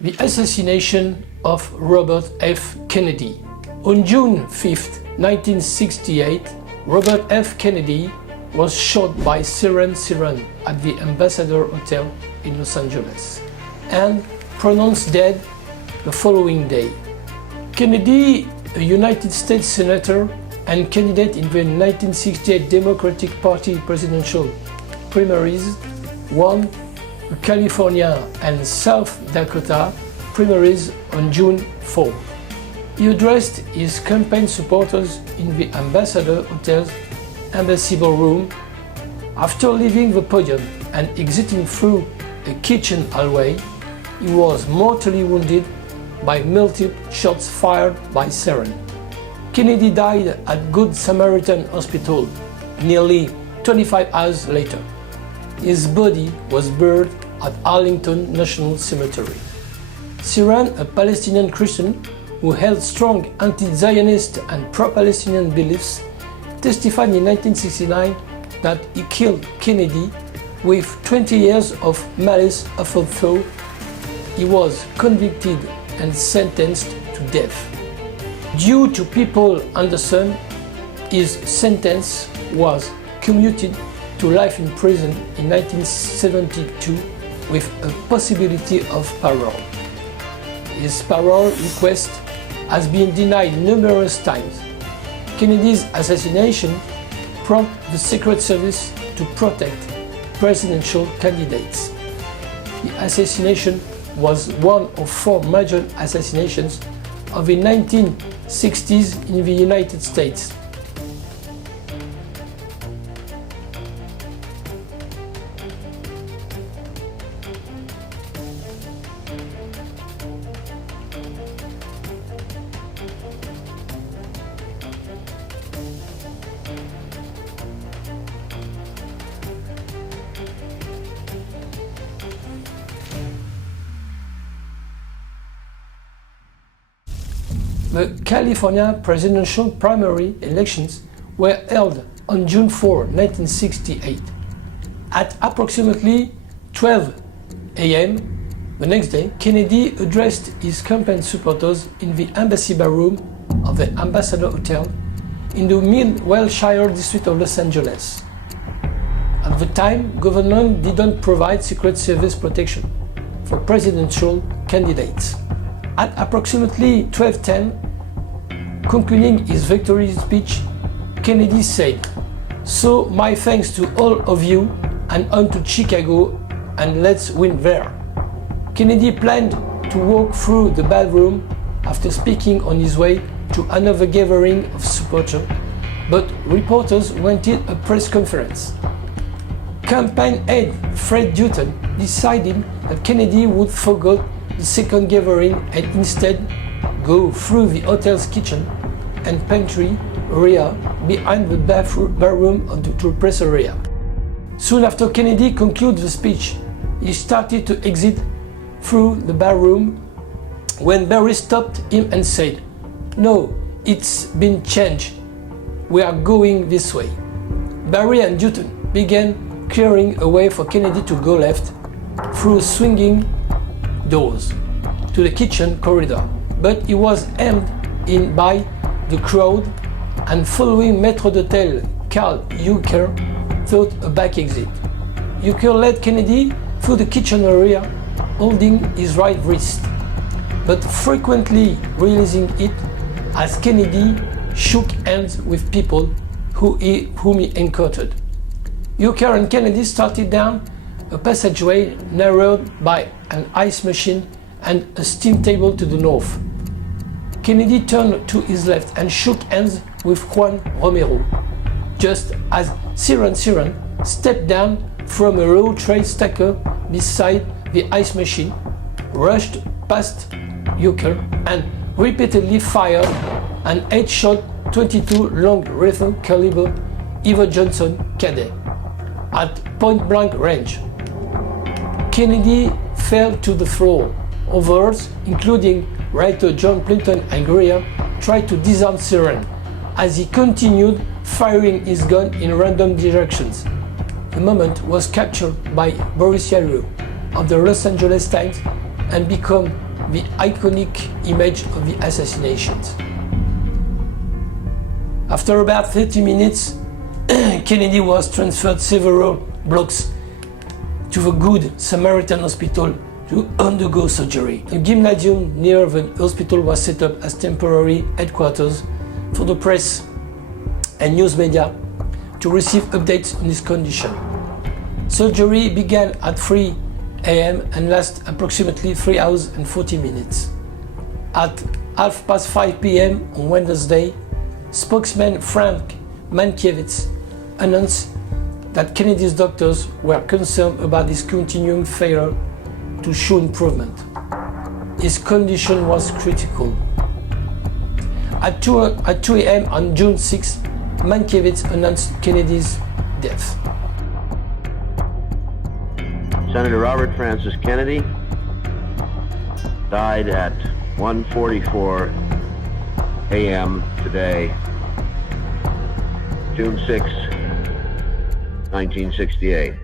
The assassination of Robert F. Kennedy. On June 5, 1968, Robert F. Kennedy was shot by Sylvain at the Ambassador Hotel in Los Angeles and pronounced dead the following day. Kennedy, a United States Senator and candidate in the 1968 Democratic Party presidential primaries, won the California and South Dakota primaries on June 4. He addressed his campaign supporters in the Ambassador Hotel's embassy ballroom. After leaving the podium and exiting through a kitchen hallway, he was mortally wounded by multiple shots fired by Sylvain. Kennedy died at Good Samaritan Hospital nearly 25 hours later. His body was buried at Arlington National Cemetery. Sylvain, a Palestinian Christian who held strong anti-Zionist and pro-Palestinian beliefs, testified in 1969 that he killed Kennedy with 20 years of malice aforethought. He was convicted and sentenced to death. Due to People Anderson, his sentence was commuted to life in prison in 1972 with a possibility of parole. His parole request has been denied numerous times. Kennedy's assassination prompted the Secret Service to protect presidential candidates. The assassination was one of four major assassinations of the 1960s in the United States. The California presidential primary elections were held on June 4, 1968. At approximately 12 a.m. the next day, Kennedy addressed his campaign supporters in the embassy ballroom of the Ambassador Hotel in the Mid-Wilshire district of Los Angeles. At the time, government didn't provide Secret Service protection for presidential candidates. At approximately 12:10, concluding his victory speech, Kennedy said, "So my thanks to all of you and on to Chicago, and let's win there." Kennedy planned to walk through the ballroom after speaking on his way to another gathering of supporters, but reporters wanted a press conference. Campaign aide Fred Dutton decided that Kennedy would forgo the second gathering and instead go through the hotel's kitchen and pantry area behind the ballroom to the press area. Soon after Kennedy concluded the speech, he started to exit through the ballroom when Barry stopped him and said, "No, it's been changed. We are going this way." Barry and Dutton began clearing a way for Kennedy to go left through swinging doors to the kitchen corridor, but he was hemmed in by the crowd, and following Maître-d'hôtel Carl Uecker thought a back exit. Uecker led Kennedy through the kitchen area, holding his right wrist, but frequently releasing it as Kennedy shook hands with people whom he encountered. Uecker and Kennedy started down a passageway narrowed by an ice machine and a steam table to the north. Kennedy turned to his left and shook hands with Juan Romero, just as Sylvain stepped down from a low tray stacker beside the ice machine, rushed past Uecker, and repeatedly fired an 8-shot 22 long rifle caliber Evo Johnson Cadet at point-blank range. Kennedy fell to the floor. Others, including writer John Clinton and Greer, tried to disarm Sylvain as he continued firing his gun in random directions. The moment was captured by Boris Yallo of the Los Angeles Times and became the iconic image of the assassinations. After about 30 minutes, Kennedy was transferred several blocks to the Good Samaritan Hospital to undergo surgery. A gymnasium near the hospital was set up as temporary headquarters for the press and news media to receive updates on his condition. Surgery began at 3 a.m. and lasted approximately 3 hours and 40 minutes. At 5:30 p.m. on Wednesday, spokesman Frank announced that Kennedy's doctors were concerned about his continuing failure to show improvement. His condition was critical. At 2 a.m. on June 6, Mankiewicz announced Kennedy's death. Senator Robert Francis Kennedy died at 1:44 a.m. today, June 6, 1968.